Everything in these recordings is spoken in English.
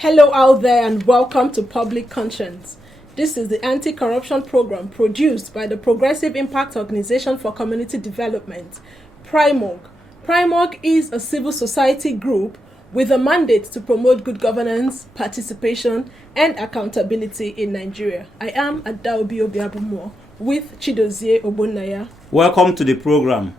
Hello out there and welcome to Public Conscience. This is the anti-corruption program produced by the Progressive Impact Organization for Community Development, PRIMOG. PRIMOG is a civil society group with a mandate to promote good governance, participation, and accountability in Nigeria. I am Adaobi Obiabumo with Chidozie Obonaya. Welcome to the program.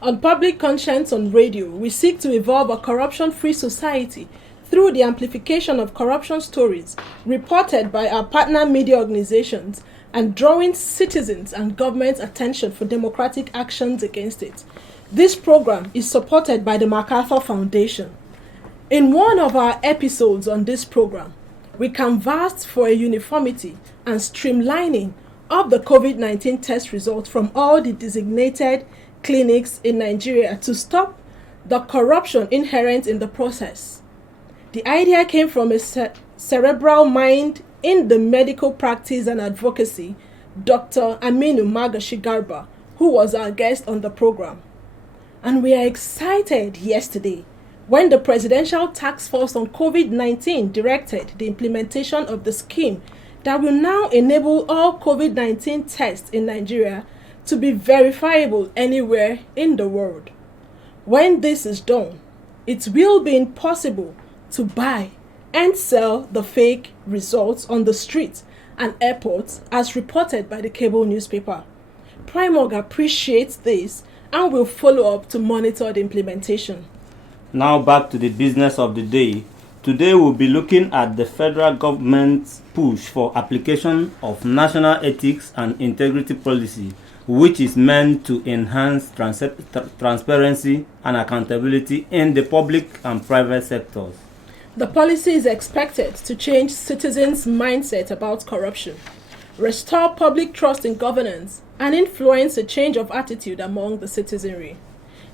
On Public Conscience on Radio, we seek to evolve a corruption-free society through the amplification of corruption stories reported by our partner media organizations and drawing citizens and government's attention for democratic actions against it. This program is supported by the MacArthur Foundation. In one of our episodes on this program, we canvassed for a uniformity and streamlining of the COVID-19 test results from all the designated clinics in Nigeria to stop the corruption inherent in the process. The idea came from a cerebral mind in the medical practice and advocacy, Dr. Aminu Magashi Garba, who was our guest on the program. And we are excited yesterday when the Presidential Task Force on COVID-19 directed the implementation of the scheme that will now enable all COVID-19 tests in Nigeria to be verifiable anywhere in the world. When this is done, it will be impossible to buy and sell the fake results on the streets and airports as reported by the cable newspaper. PRIMOG appreciates this and will follow up to monitor the implementation. Now back to the business of the day. Today we'll be looking at the federal government's push for application of national ethics and integrity policy, which is meant to enhance transparency and accountability in the public and private sectors. The policy is expected to change citizens' mindset about corruption, restore public trust in governance, and influence a change of attitude among the citizenry.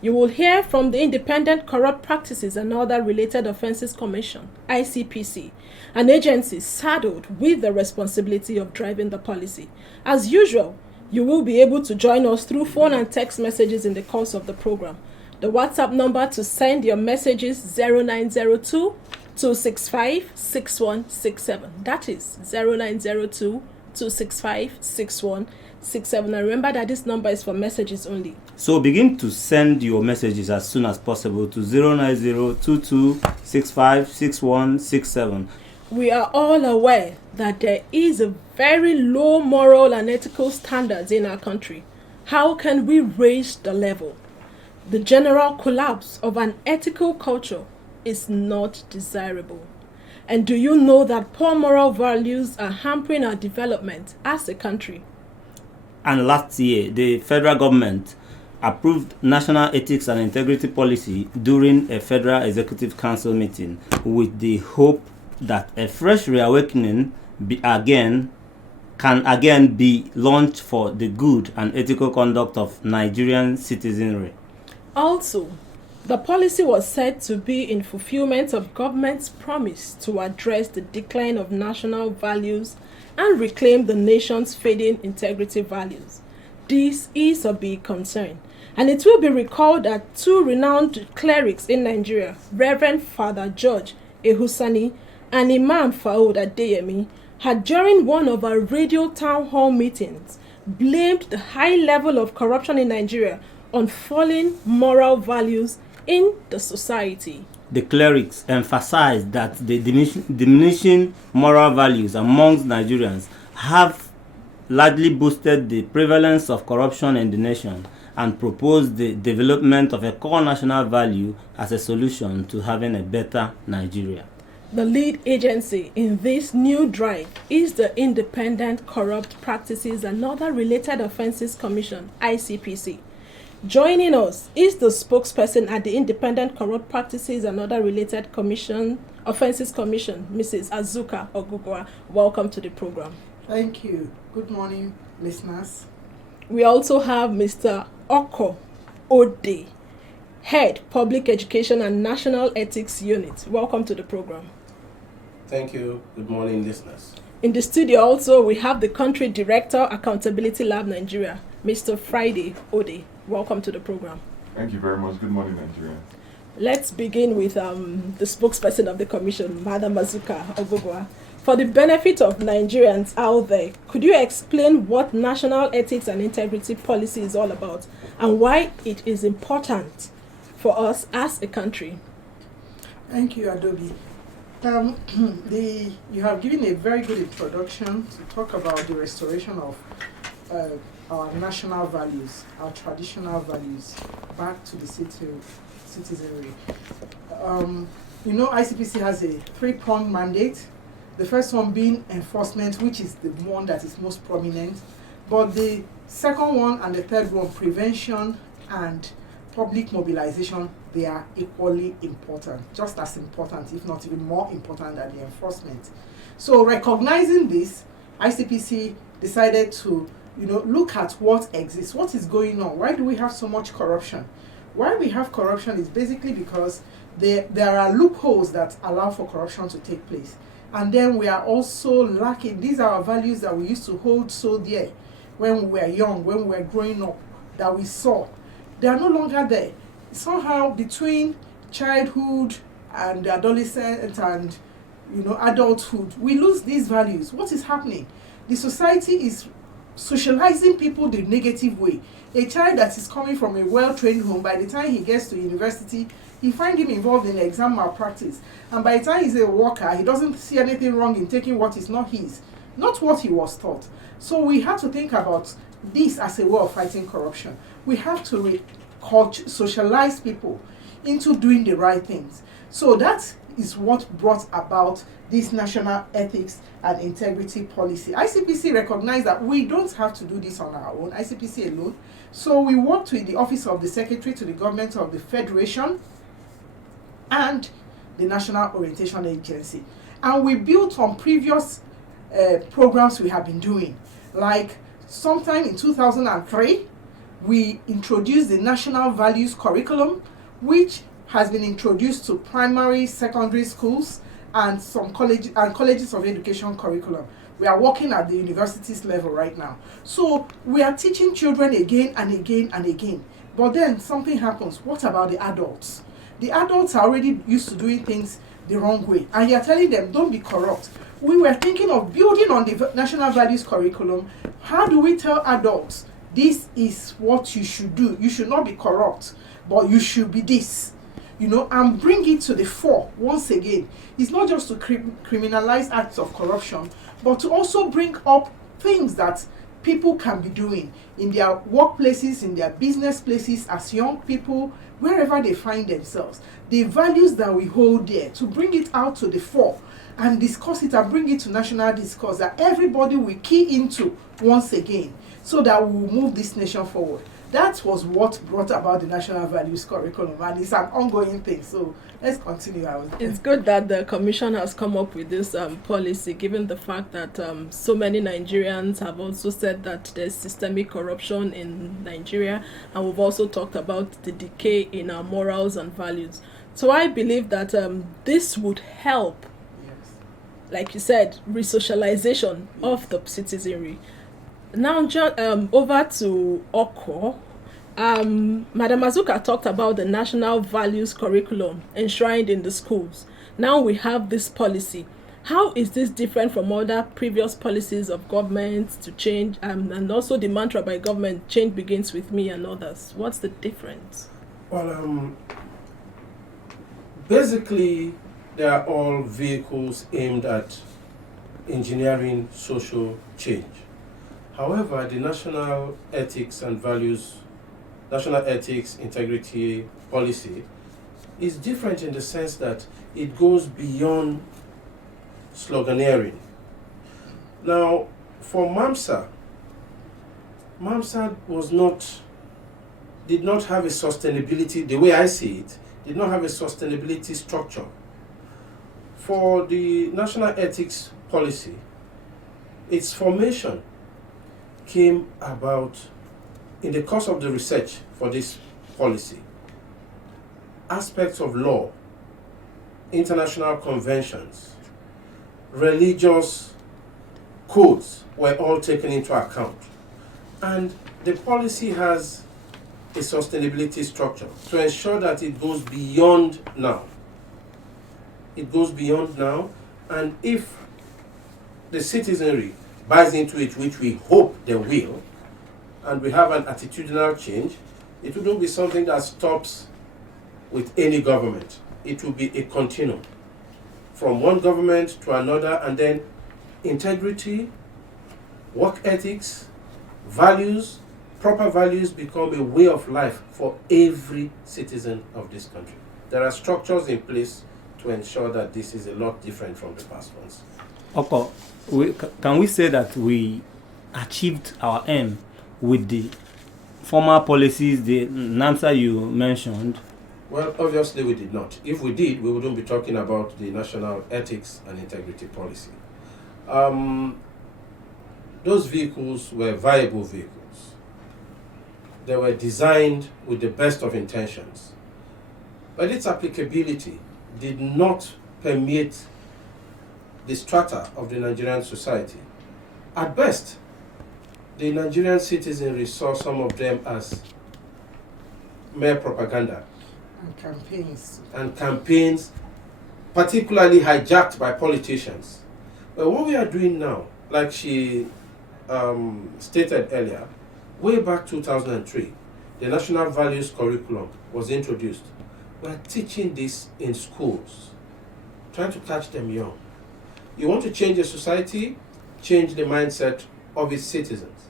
You will hear from the Independent Corrupt Practices and Other Related Offences Commission, ICPC, an agency saddled with the responsibility of driving the policy. As usual, you will be able to join us through phone and text messages in the course of the program. The WhatsApp number to send your messages 0902-265-6167. That is 0902-265-6167. And remember that this number is for messages only. So begin to send your messages as soon as possible to 09022656167. We are all aware that there is a very low moral and ethical standards in our country. How can we raise the level? The general collapse of an ethical culture is not desirable. And do you know that poor moral values are hampering our development as a country? And last year, the federal government approved national ethics and integrity policy during a Federal Executive Council meeting with the hope that a fresh reawakening can again be launched for the good and ethical conduct of Nigerian citizenry. Also, the policy was said to be in fulfillment of government's promise to address the decline of national values and reclaim the nation's fading integrity values. This is a big concern, and it will be recalled that two renowned clerics in Nigeria, Reverend Father George Ehusani and Imam Faoud Adeyemi, had during one of our radio town hall meetings blamed the high level of corruption in Nigeria on falling moral values in the society. The clerics emphasized that the diminishing moral values amongst Nigerians have largely boosted the prevalence of corruption in the nation and proposed the development of a core national value as a solution to having a better Nigeria. The lead agency in this new drive is the Independent Corrupt Practices and Other Related Offences Commission, ICPC. Joining us is the spokesperson at the Independent Corrupt Practices and Other Related Offences Commission, Mrs. Azuka Ogugwa. Welcome to the program. Thank you. Good morning, listeners. We also have Mr. Oko Ode, Head, Public Education and National Ethics Unit. Welcome to the program. Thank you. Good morning, listeners. In the studio also, we have the Country Director, Accountability Lab Nigeria, Mr. Friday Ode. Welcome to the program. Thank you very much. Good morning, Nigeria. Let's begin with the spokesperson of the commission, Madam Mazuka Ogogwa. For the benefit of Nigerians out there, could you explain what national ethics and integrity policy is all about and why it is important for us as a country? Thank you, Adobe. You have given a very good introduction to talk about the restoration of our national values, our traditional values, back to the citizenry. ICPC has a three-pronged mandate. The first one being enforcement, which is the one that is most prominent. But the second one and the third one, prevention and public mobilization, they are equally important, just as important, if not even more important than the enforcement. So recognizing this, ICPC decided to look at what exists, what is going on. Why do we have so much corruption? Why we have corruption is basically because there are loopholes that allow for corruption to take place. And then we are also lacking. These are our values that we used to hold so dear when we were young, when we were growing up, that we saw. They are no longer there. Somehow between childhood and adolescence and adulthood, we lose these values. What is happening? The society is socializing people the negative way. A child that is coming from a well-trained home, by the time he gets to university, he find him involved in exam malpractice. And by the time he's a worker, he doesn't see anything wrong in taking what is not his, not what he was taught. So we have to think about this as a way of fighting corruption. We have to socialize people into doing the right things. So that is what brought about this national ethics and integrity policy. ICPC recognized that we don't have to do this on our own, ICPC alone. So we worked with the Office of the Secretary to the Government of the Federation and the National Orientation Agency. And we built on previous programs we have been doing. Like sometime in 2003, we introduced the National Values Curriculum, which has been introduced to primary, secondary schools and some colleges of education curriculum. We are working at the universities level right now. So we are teaching children again and again and again. But then something happens. What about the adults? The adults are already used to doing things the wrong way. And you're telling them, don't be corrupt. We were thinking of building on the National Values Curriculum. How do we tell adults, this is what you should do? You should not be corrupt, but you should be this. And bring it to the fore once again. It's not just to criminalize acts of corruption, but to also bring up things that people can be doing in their workplaces, in their business places, as young people, wherever they find themselves. The values that we hold there, to bring it out to the fore and discuss it and bring it to national discourse that everybody will key into once again, so that we will move this nation forward. That was what brought about the National Values Curriculum, and it's an ongoing thing. So let's continue. It's good that the Commission has come up with this policy, given the fact that so many Nigerians have also said that there's systemic corruption in Nigeria, and we've also talked about the decay in our morals and values. So I believe that this would help, like you said, resocialization of the citizenry. Now, over to Oko. Madam Mazuka talked about the National Values Curriculum enshrined in the schools. Now we have this policy. How is this different from other previous policies of government to change, and also the mantra by government, change begins with me and others? What's the difference? Well, basically, they are all vehicles aimed at engineering social change. However, the National Ethics Integrity Policy is different in the sense that it goes beyond sloganeering. Now, for MAMSA did not have a sustainability, the way I see it, did not have a sustainability structure. For the National Ethics Policy, its formation came about in the course of the research for this policy. Aspects of law, international conventions, religious codes were all taken into account. And the policy has a sustainability structure to ensure that it goes beyond now. It goes beyond now, and if the citizenry buys into it, which we hope they will, and we have an attitudinal change, it wouldn't be something that stops with any government. It will be a continuum from one government to another, and then integrity, work ethics, values, proper values become a way of life for every citizen of this country. There are structures in place to ensure that this is a lot different from the past ones. Okay, can we say that we achieved our aim with the former policies, the NAMSA you mentioned? Well, obviously we did not. If we did, we wouldn't be talking about the National Ethics and Integrity Policy. Those vehicles were viable vehicles. They were designed with the best of intentions. But its applicability did not permeate the strata of the Nigerian society. At best, the Nigerian citizenry saw some of them as mere propaganda. And campaigns, particularly hijacked by politicians. But what we are doing now, like she stated earlier, way back 2003, the National Values Curriculum was introduced. We are teaching this in schools, trying to catch them young. You want to change a society, change the mindset of its citizens.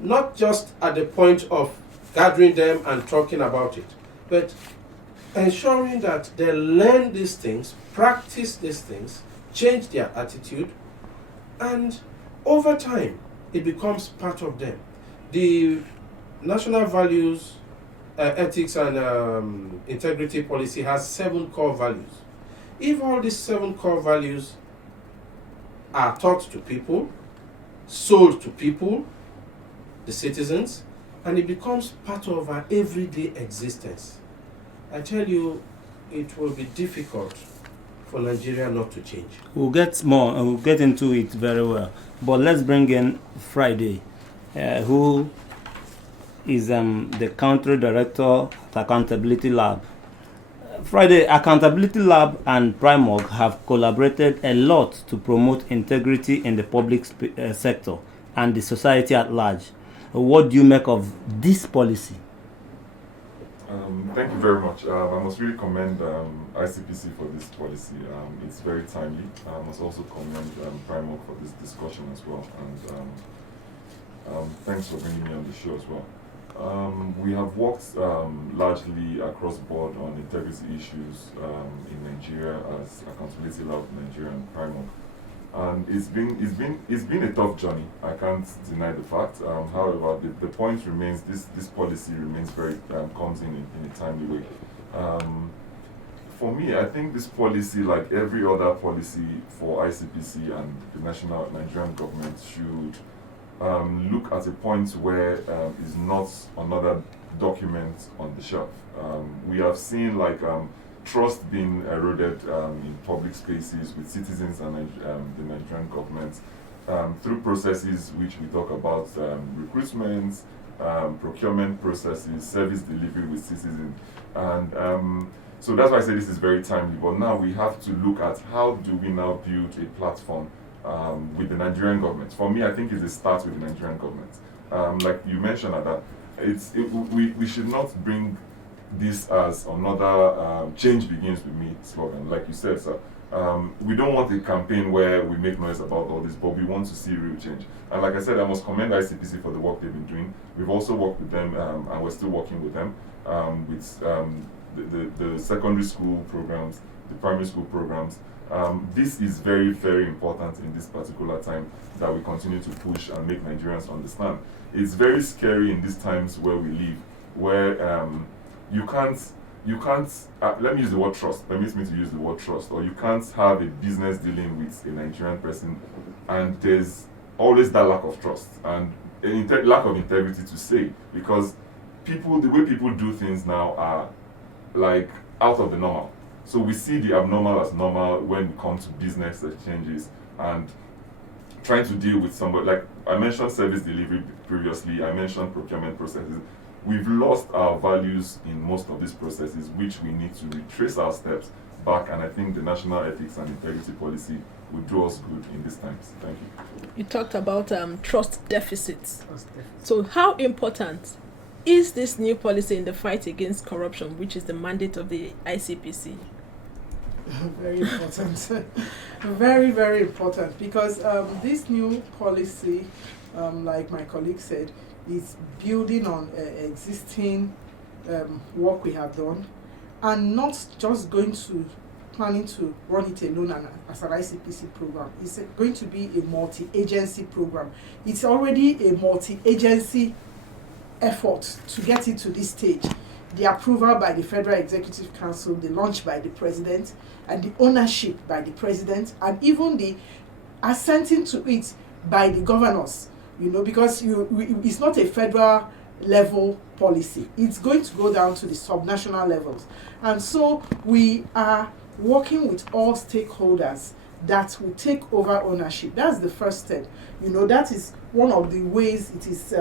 Not just at the point of gathering them and talking about it, but ensuring that they learn these things, practice these things, change their attitude, and over time, it becomes part of them. The National Values, Ethics and Integrity Policy has 7 core values. If all these 7 core values are taught to people, sold to people, the citizens, and it becomes part of our everyday existence, I tell you, it will be difficult for Nigeria not to change. We'll get more and we'll get into it very well. But let's bring in Friday, who is the country director at Accountability Lab. Friday, Accountability Lab and Primorg have collaborated a lot to promote integrity in the public sector and the society at large. What do you make of this policy? Thank you very much. I must really commend ICPC for this policy. It's very timely. I must also commend Primorg for this discussion as well. And thanks for bringing me on the show as well. We have worked largely across board on integrity issues in Nigeria as Accountability Lab Nigeria and Primorg. And it's been a tough journey. I can't deny the fact. However, the point remains, this policy remains very comes in a timely way. For me, I think this policy, like every other policy for ICPC and the national Nigerian government, should look at a point where is not another document on the shelf. We have seen trust being eroded in public spaces with citizens and the Nigerian government through processes which we talk about, recruitment, procurement processes, service delivery with citizens. And so that's why I say this is very timely. But now we have to look at how do we now build a platform with the Nigerian government. For me, I think it starts with the Nigerian government. Like you mentioned, that we should not bring this as another change begins with me slogan. Like you said, sir, we don't want a campaign where we make noise about all this, but we want to see real change. And like I said, I must commend ICPC for the work they've been doing. We've also worked with them, and we're still working with them with the secondary school programs, the primary school programs. This is very, very important in this particular time that we continue to push and make Nigerians understand. It's very scary in these times where we live, where you can't, let me use the word trust, permits me to use the word trust, or you can't have a business dealing with a Nigerian person, and there's always that lack of trust and lack of integrity to say, because the way people do things now are like out of the normal. So we see the abnormal as normal when it comes to business exchanges, and trying to deal with somebody, like I mentioned service delivery previously, I mentioned procurement processes. We've lost our values in most of these processes, which we need to retrace our steps back, and I think the National Ethics and Integrity Policy will do us good in these times. Thank you. You talked about trust deficits. So how important is this new policy in the fight against corruption, which is the mandate of the ICPC? Very important. Very, very important, because this new policy, like my colleague said, is building on existing work we have done, and not just planning to run it alone and as an ICPC program. It's going to be a multi-agency program. It's already a multi-agency effort to get it to this stage. The approval by the Federal Executive Council, the launch by the President, and the ownership by the President, and even the assenting to it by the governors, because it's not a federal level policy. It's going to go down to the subnational levels. And so we are working with all stakeholders that will take over ownership. That's the first step. That is one of the ways it is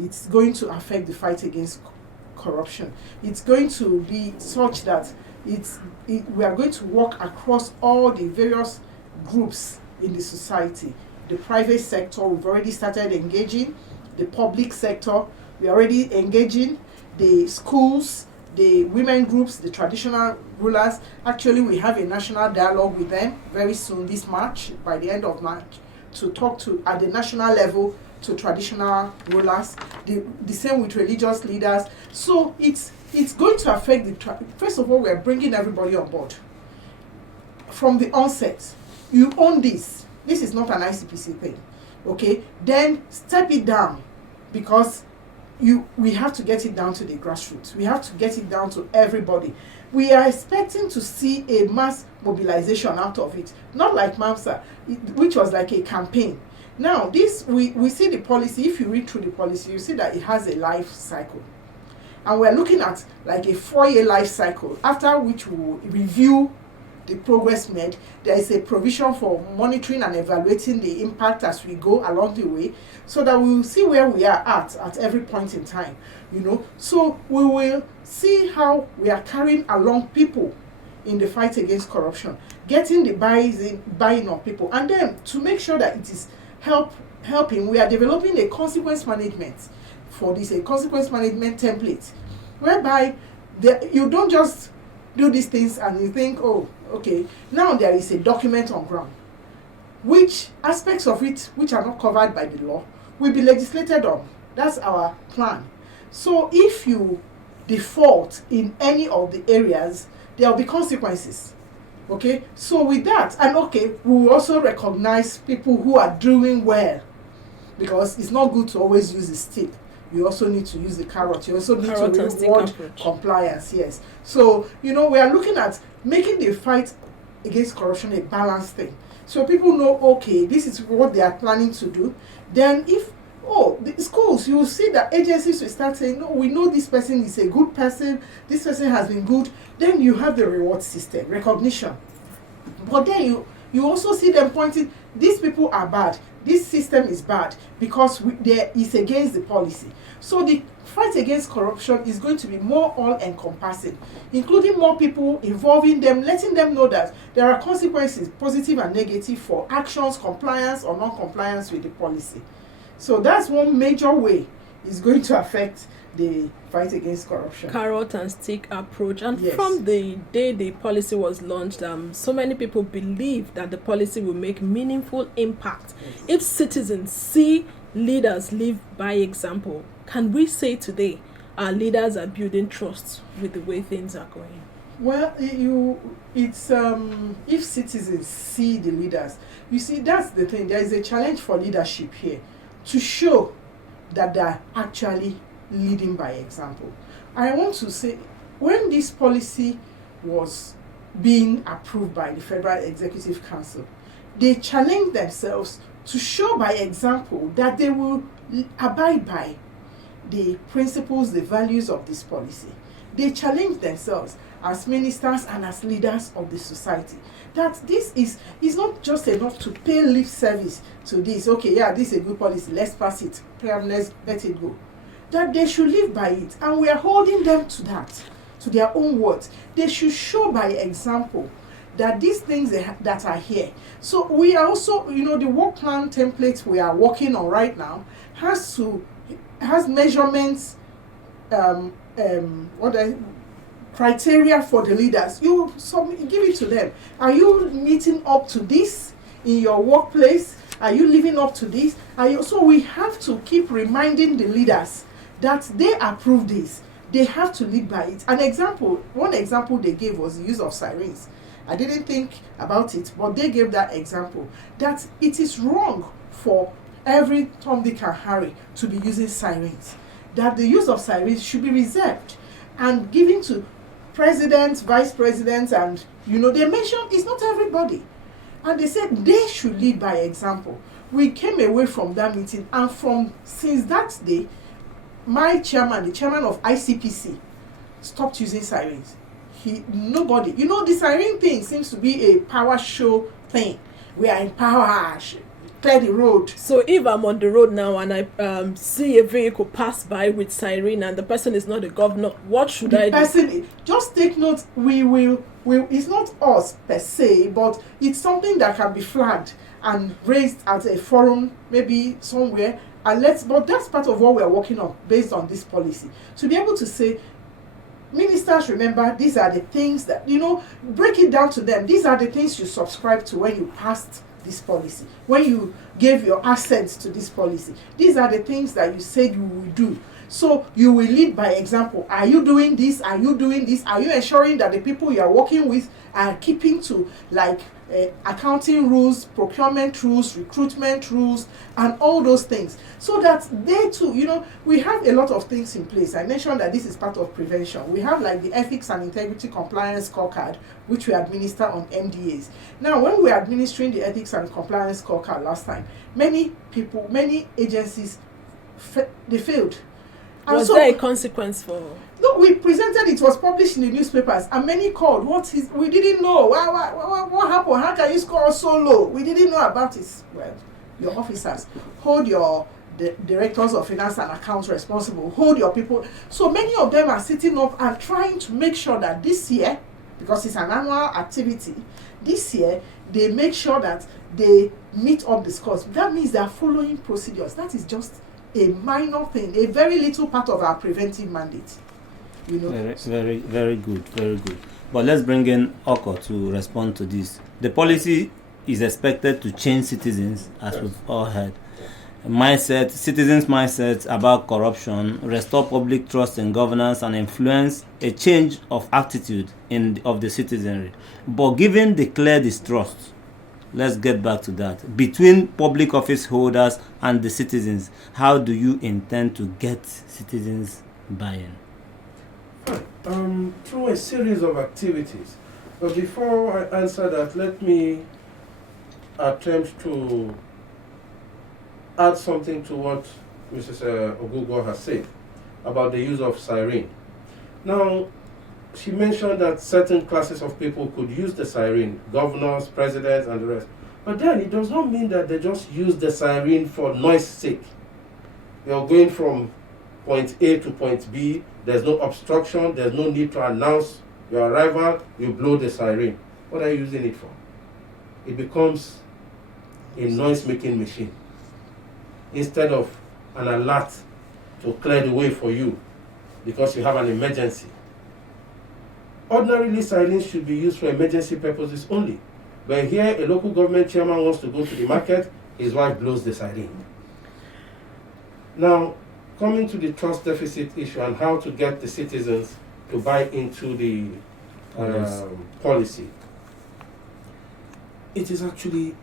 it's going to affect the fight against corruption. It's going to be such that we are going to work across all the various groups in the society. The private sector, we've already started engaging. The public sector, we're already engaging. The schools, the women groups, the traditional rulers. Actually, we have a national dialogue with them very soon this March, by the end of March, to talk to, at the national level, to traditional rulers, the same with religious leaders. So it's going to affect first of all, we're bringing everybody on board. From the onset, you own this. This is not an ICPC thing, okay? Then step it down, because we have to get it down to the grassroots. We have to get it down to everybody. We are expecting to see a mass mobilization out of it, not like MAMSA, which was like a campaign. Now, this we see the policy. If you read through the policy, you see that it has a life cycle. And we're looking at like a 4-year life cycle, after which we will review the progress made. There is a provision for monitoring and evaluating the impact as we go along the way, so that we will see where we are at every point in time. So we will see how we are carrying along people in the fight against corruption, getting the buy-in of people, and then to make sure that it is helping. We are developing a consequence management for this, a consequence management template, whereby you don't just do these things and you think, oh, okay, now there is a document on ground. Which aspects of it which are not covered by the law will be legislated on. That's our plan. So if you default in any of the areas, there will be consequences. Okay, so with that, and okay, we will also recognize people who are doing well, because it's not good to always use the stick. You also need to use the carrot. You also need to reward compliance. Yes. So we are looking at making the fight against corruption a balanced thing. So people know, okay, this is what they are planning to do. Then the schools, you will see that agencies will start saying, no, we know this person is a good person, this person has been good. Then you have the reward system, recognition. But then you also see them pointing, these people are bad, this system is bad, because there is against the policy. So the fight against corruption is going to be more all-encompassing, including more people, involving them, letting them know that there are consequences, positive and negative, for actions, compliance or non-compliance with the policy. So that's one major way it's going to affect the fight against corruption. Carrot and stick approach. And yes. From the day the policy was launched, so many people believe that the policy will make meaningful impact. Yes. If citizens see leaders live by example, can we say today our leaders are building trust with the way things are going? Well, it's if citizens see the leaders, you see, that's the thing. There is a challenge for leadership here, to show that they are actually leading by example. I want to say, when this policy was being approved by the Federal Executive Council, they challenged themselves to show by example that they will abide by the principles, the values of this policy. They challenged themselves. as ministers and as leaders of the society. That this is not just enough to pay lip service to this. Okay, yeah, this is a good policy, let's pass it, let's let it go. That they should live by it, and we are holding them to that, to their own words. They should show by example that these things that are here. So we are also, the work plan template we are working on right now has measurements, criteria for the leaders. You give it to them. Are you meeting up to this in your workplace? Are you living up to this? So we have to keep reminding the leaders that they approve this. They have to live by it. One example they gave was the use of sirens. I didn't think about it, but they gave that example, that it is wrong for every Tom, Dick, and Harry to be using sirens. That the use of sirens should be reserved and given to presidents, vice presidents, and they mentioned it's not everybody. And they said they should lead by example. We came away from that meeting, and since that day, the chairman of ICPC, stopped using sirens. Nobody, the siren thing seems to be a power show thing. We are in power, clear the road. So if I'm on the road now and I see a vehicle pass by with siren and the person is not the governor, what should I do? Just take note, we will, it's not us per se, but it's something that can be flagged and raised at a forum, maybe somewhere, but that's part of what we are working on based on this policy. To be able to say, ministers, remember, these are the things that, break it down to them. These are the things you subscribe to when you passed this policy, when you gave your assent to this policy. These are the things that you said you will do. So you will lead by example. Are you doing this? Are you doing this? Are you ensuring that the people you are working with are keeping to accounting rules, procurement rules, recruitment rules, and all those things, so that they too, we have a lot of things in place. I mentioned that this is part of prevention. We have the ethics and integrity compliance scorecard, which we administer on MDAs. Now, when we were administering the ethics and compliance scorecard last time, many agencies, they failed. And was there a consequence for? No, we presented, it was published in the newspapers, and many called. We didn't know. What happened? How can you score so low? We didn't know about it. Well, your officers, hold your directors of finance and accounts responsible, hold your people. So many of them are sitting up and trying to make sure that this year, because it's an annual activity, this year they make sure that they meet up the scores. That means they are following procedures. That is just a minor thing, a very little part of our preventive mandate. Very, very, very good, very good. But let's bring in Oko to respond to this. The policy is expected to change citizens, as we've all heard. Citizens' mindsets about corruption, restore public trust in governance, and influence a change of attitude of the citizenry. But given the clear distrust, let's get back to that, between public office holders and the citizens, how do you intend to get citizens buy-in? Through a series of activities. But before I answer that, let me attempt to add something to what Mrs. Ogugo has said about the use of siren. Now, she mentioned that certain classes of people could use the siren, governors, presidents, and the rest. But then it does not mean that they just use the siren for noise sake. You're going from point A to point B, there's no obstruction, there's no need to announce your arrival, you blow the siren. What are you using it for? It becomes a noise-making machine instead of an alert to clear the way for you because you have an emergency. Ordinarily, sirens should be used for emergency purposes only. But here, a local government chairman wants to go to the market, his wife blows the siren. Now, coming to the trust deficit issue and how to get the citizens to buy into the policy, it is actually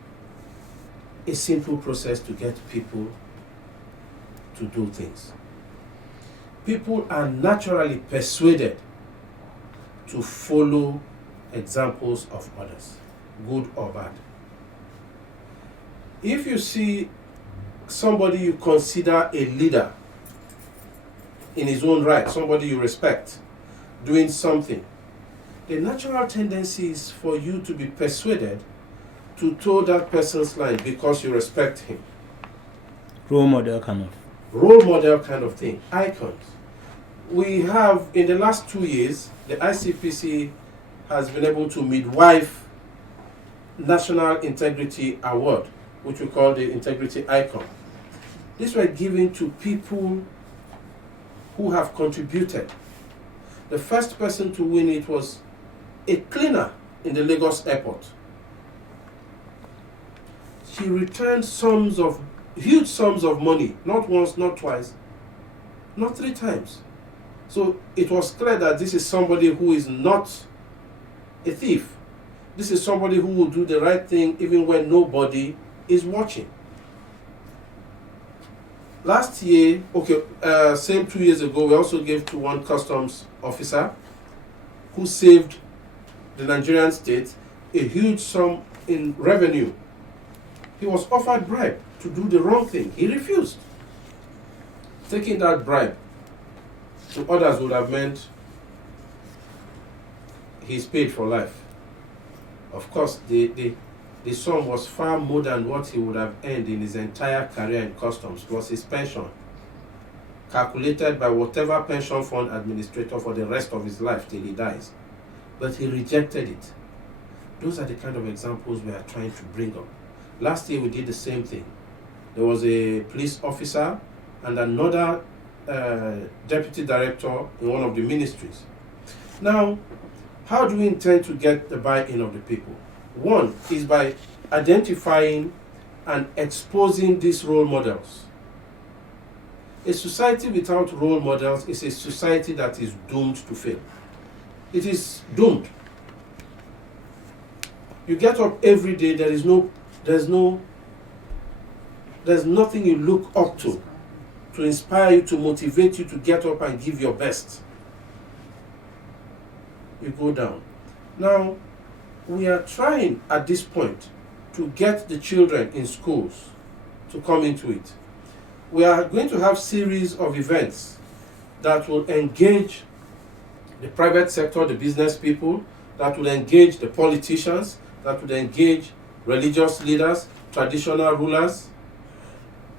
a simple process to get people to do things. People are naturally persuaded to follow examples of others, good or bad. If you see somebody you consider a leader in his own right, somebody you respect, doing something, the natural tendency is for you to be persuaded to toe that person's line because you respect him. Role model kind of. Role model kind of thing. Icons. We have, in the last 2 years, the ICPC has been able to midwife National Integrity Award, which we call the Integrity Icon. These were given to people who have contributed. The first person to win it was a cleaner in the Lagos airport. She returned huge sums of money, not once, not twice, not 3 times. So it was clear that this is somebody who is not a thief. This is somebody who will do the right thing even when nobody is watching. Last year, same 2 years ago, we also gave to one customs officer who saved the Nigerian state a huge sum in revenue. He was offered bribe to do the wrong thing. He refused. Taking that bribe to others would have meant he's paid for life. Of course, the sum was far more than what he would have earned in his entire career in customs, plus his pension, calculated by whatever pension fund administrator for the rest of his life till he dies. But he rejected it. Those are the kind of examples we are trying to bring up. Last year we did the same thing. There was a police officer and another deputy director in one of the ministries. Now, how do we intend to get the buy-in of the people? One is by identifying and exposing these role models. A society without role models is a society that is doomed to fail. It is doomed. You get up every day, there's nothing you look up to inspire you, to motivate you to get up and give your best. You go down. Now, we are trying at this point to get the children in schools to come into it. We are going to have series of events that will engage the private sector, the business people, that will engage the politicians, that will engage religious leaders, traditional rulers,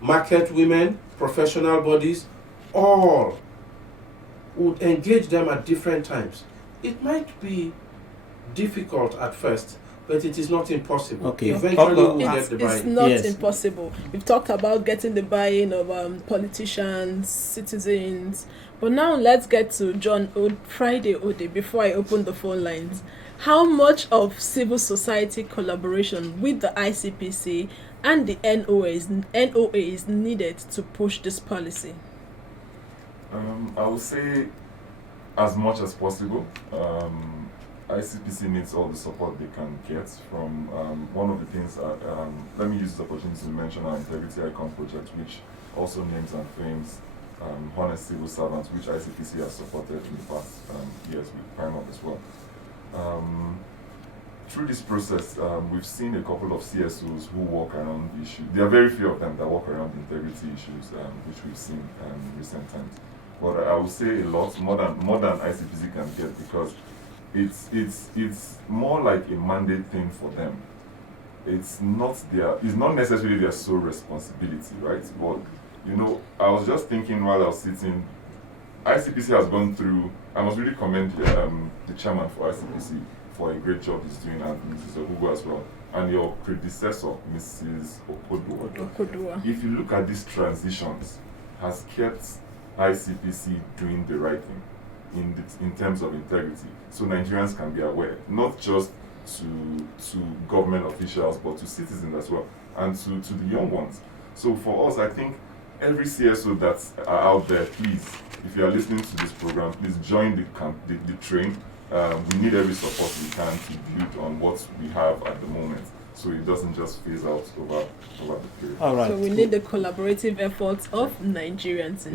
market women, professional bodies, all would engage them at different times. It might be difficult at first, but it is not impossible. Okay. Eventually we'll get the It's buy-in. not Yes. impossible. We've talked about getting the buy-in of politicians, citizens, but now let's get to Friday Ode before I open the phone lines. How much of civil society collaboration with the ICPC and the NOA is needed to push this policy? I would say as much as possible. ICPC needs all the support they can get from one of the things. Let me use this opportunity to mention our Integrity Icon project, which also names and frames honest civil servants, which ICPC has supported in the past years with Primark as well. Through this process, we've seen a couple of CSOs who walk around the issue. There are very few of them that walk around integrity issues, which we've seen in recent times. But I would say a lot more than ICPC can get, because it's more like a mandate thing for them. It's not necessarily their sole responsibility, right? But I was just thinking while I was sitting, ICPC has gone through. I must really commend the chairman for ICPC for a great job he's doing, and Mrs. Ogugo as well, and your predecessor, Mrs. Okodua. If you look at these transitions, has kept ICPC doing the right thing in terms of integrity, so Nigerians can be aware, not just to government officials, but to citizens as well, and to the young ones. So for us, I think every CSO that's out there, please, if you are listening to this program, please join the train. We need every support we can to build on what we have at the moment. so it doesn't just phase out over the period. All right. So we need the collaborative efforts of Nigerians.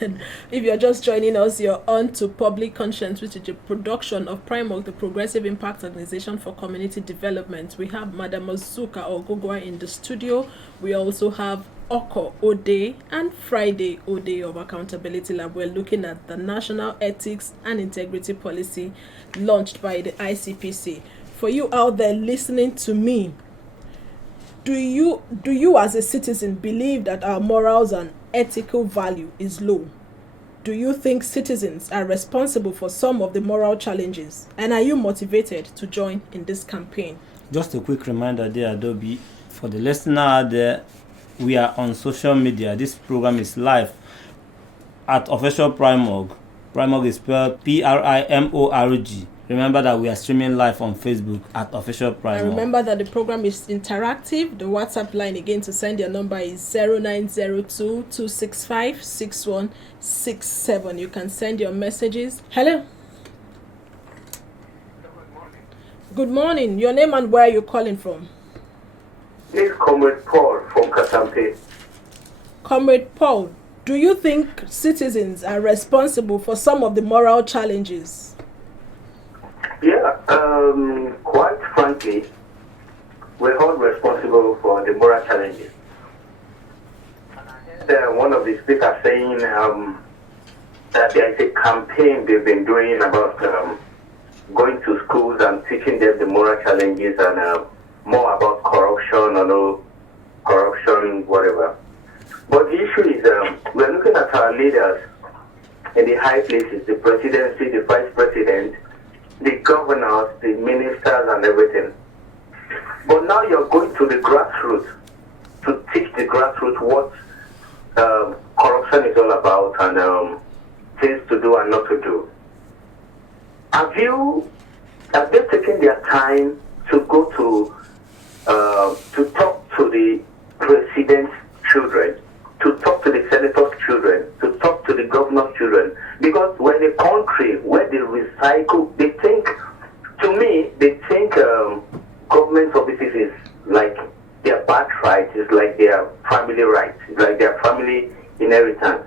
Yes. If you're just joining us, you're on to Public Conscience, which is a production of Primark, the Progressive Impact Organization for Community Development. We have Madam Azuka Ogugwa in the studio. We also have Oko Ode and Friday Ode of Accountability Lab. We're looking at the National Ethics and Integrity Policy launched by the ICPC. For you out there listening to me, do you as a citizen believe that our morals and ethical value is low? Do you think citizens are responsible for some of the moral challenges? And are you motivated to join in this campaign? Just a quick reminder there, Adobe, for the listener out there, we are on social media. This program is live at Official Primark. Primark is spelled Primorg. Remember that we are streaming live on Facebook at Official Primark. And remember that the program is interactive. The WhatsApp line again to send your number is 0902-265-6167. You can send your messages. Hello. Good morning. Your name and where you're calling from? This is Comrade Paul from Katampe. Comrade Paul, do you think citizens are responsible for some of the moral challenges? Yeah, quite frankly, we're all responsible for the moral challenges. One of the speakers saying that there is a campaign they've been doing about going to schools and teaching them the moral challenges and more about corruption or no corruption, whatever. But the issue is we're looking at our leaders in the high places, the presidency, the vice president, the governors, the ministers and everything. But now you're going to the grassroots to teach the grassroots what corruption is all about and things to do and not to do. Have they taken their time to go to talk to the president's children, to talk to the senator's children, to talk to the governor's children? Because when a country where they recycle, they think government services is like their birthright, it's like their family right, it's like their family inheritance.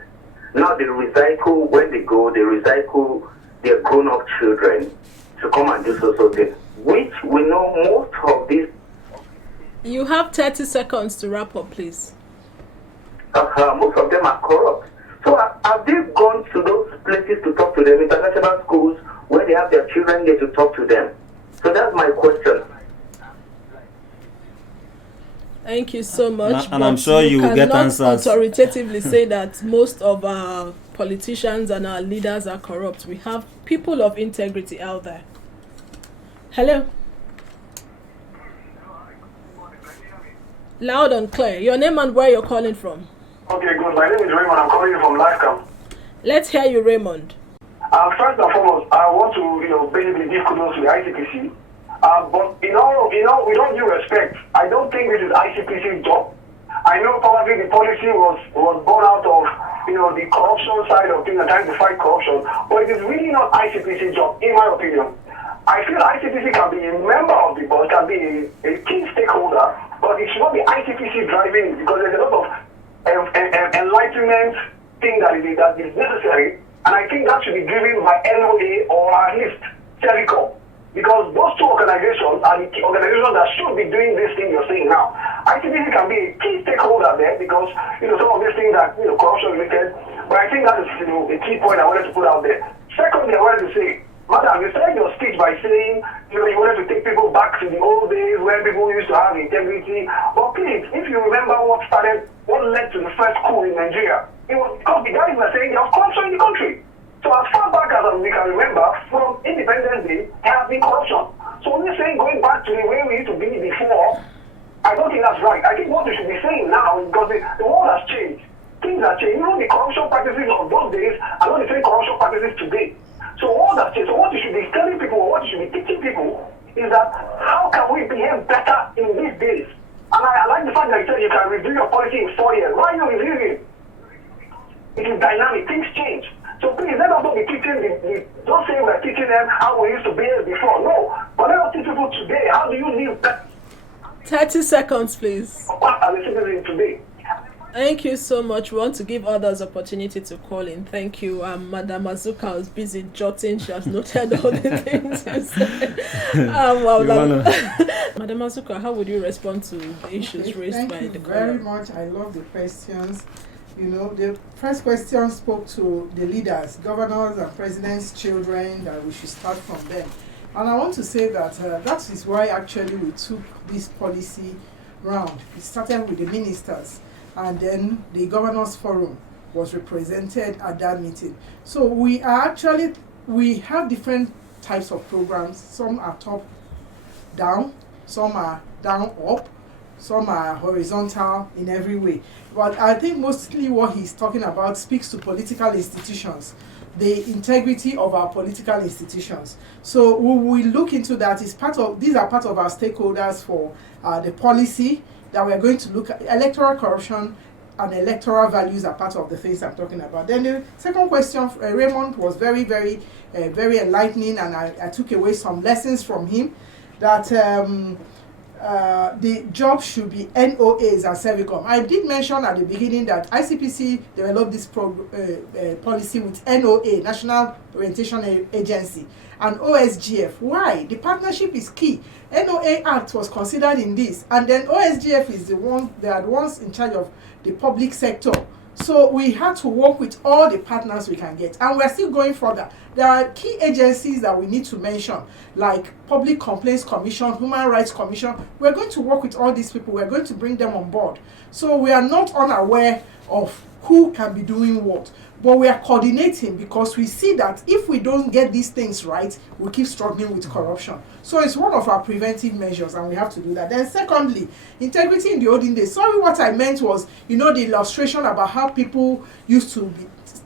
Now they recycle, when they go, they recycle their grown-up children to come and do so things, which we know most of these. You have 30 seconds to wrap up, please. Most of them are corrupt. So have they gone to those places to talk to them, international schools, where they have their children there to talk to them? So that's my question. Thank you so much. And I'm sure you will get answers. You cannot authoritatively say that most of our politicians and our leaders are corrupt. We have people of integrity out there. Hello. Loud and clear. Your name and where you're calling from. Okay, good. My name is Raymond. I'm calling you from Lifecam. Let's hear you, Raymond. First and foremost, I want to, basically give kudos to the ICPC. But we don't give respect. I don't think this is ICPC's job. I know probably the policy was born out of, the corruption side of things and trying to fight corruption. But it is really not ICPC's job, in my opinion. I feel ICPC can be a member of the board, can be a key stakeholder, but it should not be ICPC driving it because there's a lot of enlightenment thing that is necessary, and I think that should be driven by LOA or at least Telecom, because those two organizations are the organizations that should be doing this thing you're saying now. ICPC can be a key stakeholder there because some of these things that corruption related, but I think that is a key point I wanted to put out there. Secondly, I wanted to say, Madam, you started your speech by saying, you wanted to take people back to the old days where people used to have integrity. But please, if you remember what led to the first coup in Nigeria, it was because the guys were saying there was corruption in the country. So as far back as we can remember, from Independence Day, there has been corruption. So when you're saying going back to the way we used to be before, I don't think that's right. I think what we should be saying now is because the world has changed. Things have changed. The corruption practices of those days are not the same corruption practices today. So all that changed. So what you should be telling people, or what you should be teaching people, is that how can we behave better in these days? And I like the fact that you said you can review your policy in 4 years. Why are you reviewing it? It is dynamic. Things change. So please, let us not be teaching don't say we're teaching them how we used to behave before. No. But let us teach people today, how do you live better? 30 seconds, please. What are the citizens today? Thank you so much. We want to give others opportunity to call in. Thank you. Madam Azuka was busy jotting. She has noted all the things you said. Madam Azuka, how would you respond to the issues raised by the caller? Thank you very much. I love the questions. You know, the first question spoke to the leaders, governors and presidents' children, that we should start from them. And I want to say that that is why actually we took this policy round. It started with the ministers, and then the governors forum was represented at that meeting. So we have different types of programs. Some are top down, some are down up, some are horizontal in every way. But I think mostly what he's talking about speaks to political institutions, the integrity of our political institutions. So we look into that. These are part of our stakeholders for the policy that we're going to look at. Electoral corruption and electoral values are part of the things I'm talking about. Then the second question, Raymond, was very, very, very enlightening, and I took away some lessons from him, that the job should be NOAs and Servicom. I did mention at the beginning that ICPC developed this policy with NOA, National Orientation Agency, and OSGF. Why? The partnership is key. NOA Act was considered in this, and then OSGF is they are the ones in charge of the public sector. So we had to work with all the partners we can get, and we're still going further. There are key agencies that we need to mention, like Public Complaints Commission, Human Rights Commission. We're going to work with all these people. We're going to bring them on board. So we are not unaware of who can be doing what, but we are coordinating, because we see that if we don't get these things right, we keep struggling with corruption. So it's one of our preventive measures, and we have to do that. Then secondly, integrity in the olden days. Sorry, what I meant was, you know, the illustration about how people used to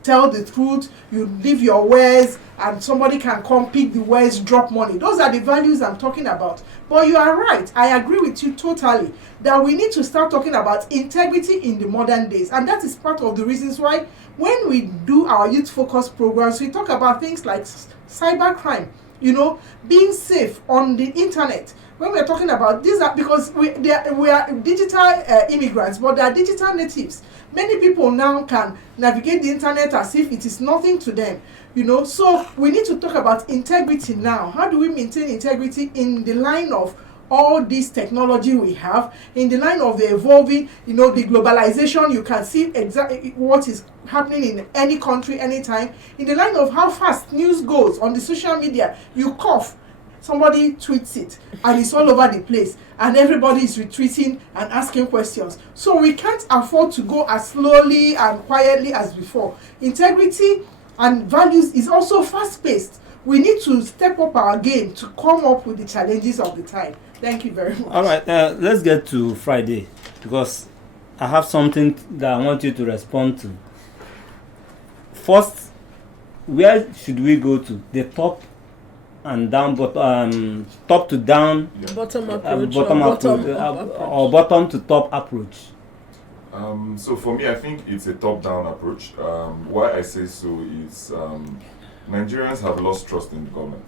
tell the truth, you leave your wares and somebody can come pick the wares, drop money. Those are the values I'm talking about. But you are right, I agree with you totally, that we need to start talking about integrity in the modern days. And that is part of the reasons why when we do our youth focused programs, we talk about things like cybercrime, you know, being safe on the internet. When we're talking about these, are because we are digital immigrants, but they are digital natives. Many people now can navigate the internet as if it is nothing to them, you know. So we need to talk about integrity now. How do we maintain integrity in the line of all this technology we have, in the line of the evolving, you know, the globalization? You can see exactly what is happening in any country, anytime. In the line of how fast news goes on the social media, you cough, somebody tweets it, and it's all over the place, and everybody is retweeting and asking questions. So we can't afford to go as slowly and quietly as before. Integrity and values is also fast-paced. We need to step up our game to come up with the challenges of the time. Thank you very much. All right, let's get to Friday, because I have something that I want you to respond to. First, where should we go to? The top and down, top to down, bottom approach, or bottom to top approach? So for me, I think it's a top-down approach. Why I say so is Nigerians have lost trust in the government.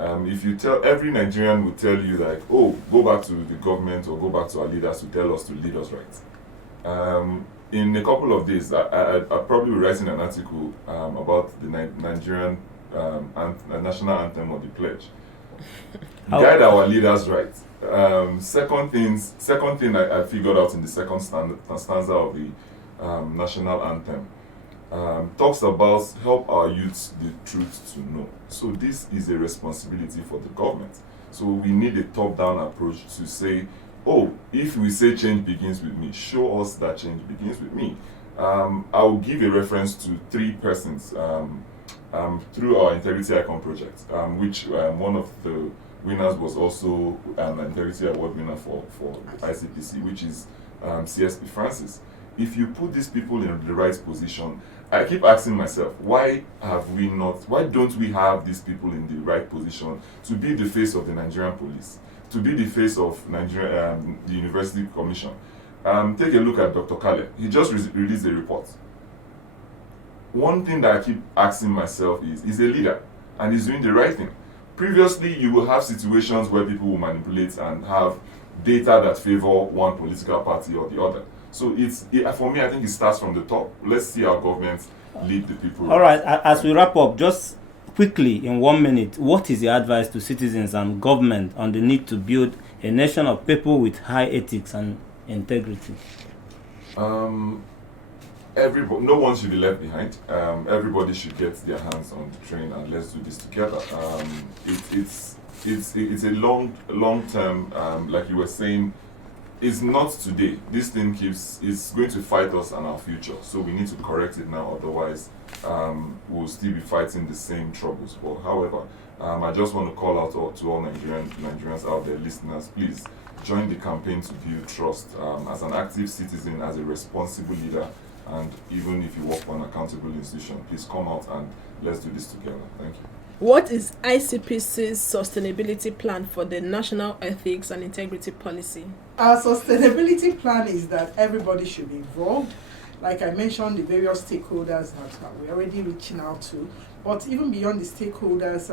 If you tell, every Nigerian will tell you like, oh, go back to the government or go back to our leaders who tell us to lead us right. In a couple of days, I'll probably be writing an article about the Nigerian national anthem or the pledge. Guide our leaders right. Second thing I figured out in the second stanza of the national anthem talks about help our youths the truth to know. So this is a responsibility for the government. So we need a top-down approach to say, oh, if we say change begins with me, show us that change begins with me. I will give a reference to 3 persons through our Integrity Icon project, which one of the winners was also an Integrity Award winner for ICPC, which is CSP Francis. If you put these people in the right position, I keep asking myself, why don't we have these people in the right position to be the face of the Nigerian police, to be the face of Nigeria, the University Commission? Take a look at Dr. Kale. He just released a report. One thing that I keep asking myself is, he's a leader and he's doing the right thing. previously you will have situations where people will manipulate and have data that favor one political party or the other. So for me, I think it starts from the top. Let's see our government lead the people. All right, as we wrap up, just quickly in 1 minute, what is your advice to citizens and government on the need to build a nation of people with high ethics and integrity? No one should be left behind. Everybody should get their hands on the train, and let's do this together. It's a long term, like you were saying. It's not today. This thing is going to fight us and our future. So we need to correct it now. Otherwise, we'll still be fighting the same troubles. But however, I just want to call out to all Nigerians out there, listeners, please join the campaign to build trust as an active citizen, as a responsible leader, and even if you work for an accountable institution, please come out and let's do this together. Thank you. What is ICPC's sustainability plan for the National Ethics and Integrity Policy? Our sustainability plan is that everybody should be involved. Like I mentioned, the various stakeholders that we're already reaching out to. But even beyond the stakeholders,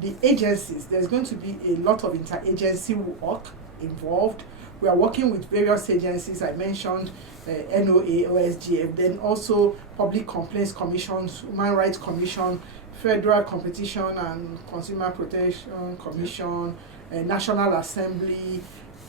the agencies, there's going to be a lot of interagency work involved. We are working with various agencies. I mentioned NOA, OSGF, then also Public Complaints Commission, Human Rights Commission, Federal Competition and Consumer Protection Commission, National Assembly,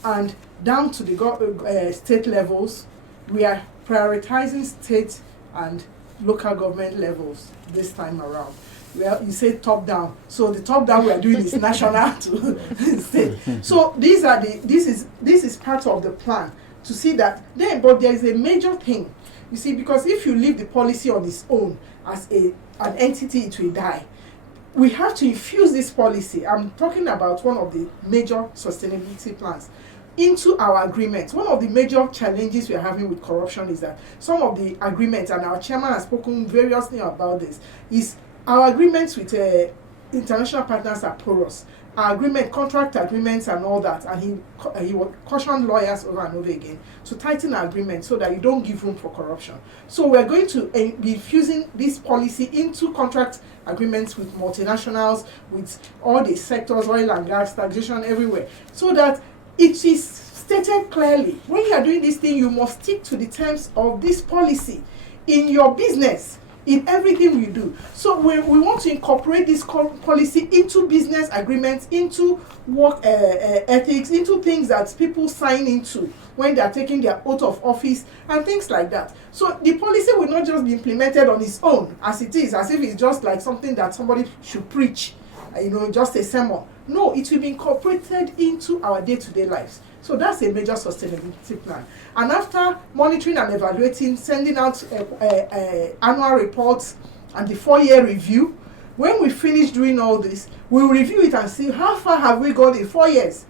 and down to the state levels. We are prioritizing state and local government levels this time around. Well, you say top down, so the top down we are doing is national to state. So this is part of the plan to see that then, but there is a major thing, you see, because if you leave the policy on its own as an entity, it will die. We have to infuse this policy. I'm talking about one of the major sustainability plans into our agreements. One of the major challenges we are having with corruption is that some of the agreements, and our chairman has spoken variously about this, is our agreements with international partners are porous. Our contract agreements and all that, and he cautioned lawyers over and over again to tighten our agreements so that you don't give room for corruption. So we're going to be fusing this policy into contract agreements with multinationals, with all the sectors, oil and gas, taxation everywhere, so that it is stated clearly, when you are doing this thing, you must stick to the terms of this policy in your business, in everything we do. So we want to incorporate this policy into business agreements, into work ethics, into things that people sign into when they are taking their oath of office and things like that. So the policy will not just be implemented on its own as it is, as if it's just like something that somebody should preach, just a sermon. No, it will be incorporated into our day-to-day lives. So that's a major sustainability plan. And after monitoring and evaluating, sending out annual reports and the 4-year review, when we finish doing all this, we'll review it and see how far have we gone in 4 years.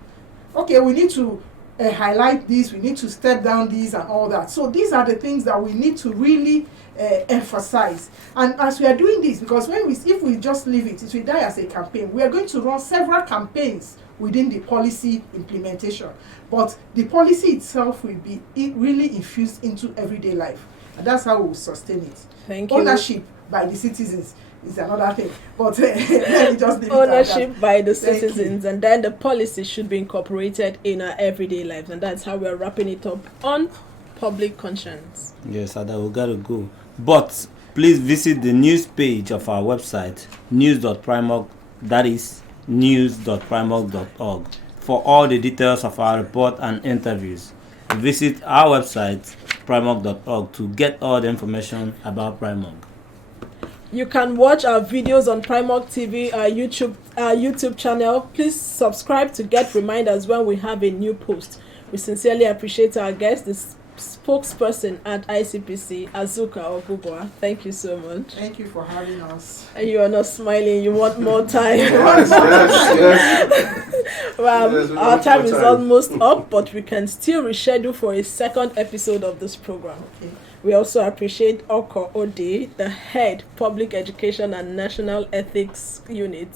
Okay, we need to highlight this, we need to step down these and all that. So these are the things that we need to really emphasize. And as we are doing this, because if we just leave it, it will die as a campaign. We are going to run several campaigns within the policy implementation, but the policy itself will be really infused into everyday life, and that's how we will sustain it. Thank you. Ownership by the citizens is another thing, but let me just leave ownership by the citizens, and then the policy should be incorporated in our everyday lives, and that's how we're wrapping it up on Public Conscience. Yes, Ada, we gotta go, but please visit the news page of our website, news.primark, that is news.primark.org, for all the details of our report and interviews. Visit our website, primark.org, to get all the information about Primark. You can watch our videos on Primark TV, our YouTube channel. Please subscribe to get reminders when we have a new post. We sincerely appreciate our guest, the spokesperson at ICPC, Azuka Ogubwa. Thank you so much. Thank you for having us. And you are not smiling, you want more time. Yes. Well, Yes, our time is almost up, but we can still reschedule for a second episode of this program. Okay. We also appreciate Oko Ode, the head Public Education and National Ethics Unit.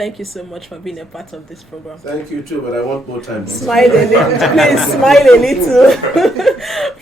thank you so much for being a part of this program. Thank you too, but I want more time. Smile a little, please smile a little.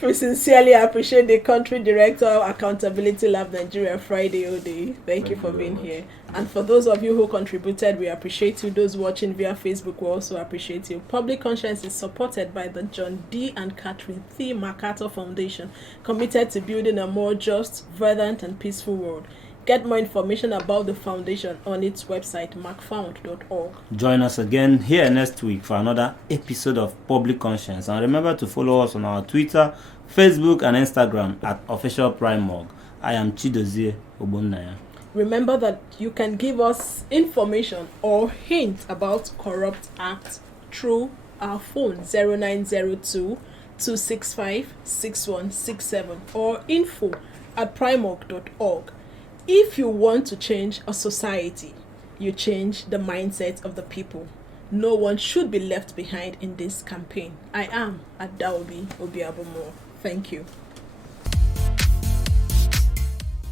We sincerely appreciate the country director of Accountability Lab Nigeria, Friday Ode. Thank you for being here. And for those of you who contributed, we appreciate you. Those watching via Facebook, we also appreciate you. Public Conscience is supported by the John D. and Catherine C. MacArthur Foundation, committed to building a more just, verdant, and peaceful world. Get more information about the foundation on its website, macfound.org. Join us again here next week for another episode of Public Conscience. And remember to follow us on our Twitter, Facebook, and Instagram at Official Primorg. I am Chidozie Obunnaya. Remember that you can give us information or hints about corrupt acts through our phone 0902 265 6167 or info@primorg.org. If you want to change a society, you change the mindset of the people. No one should be left behind in this campaign. I am Adaobi Obiabomo. Thank you.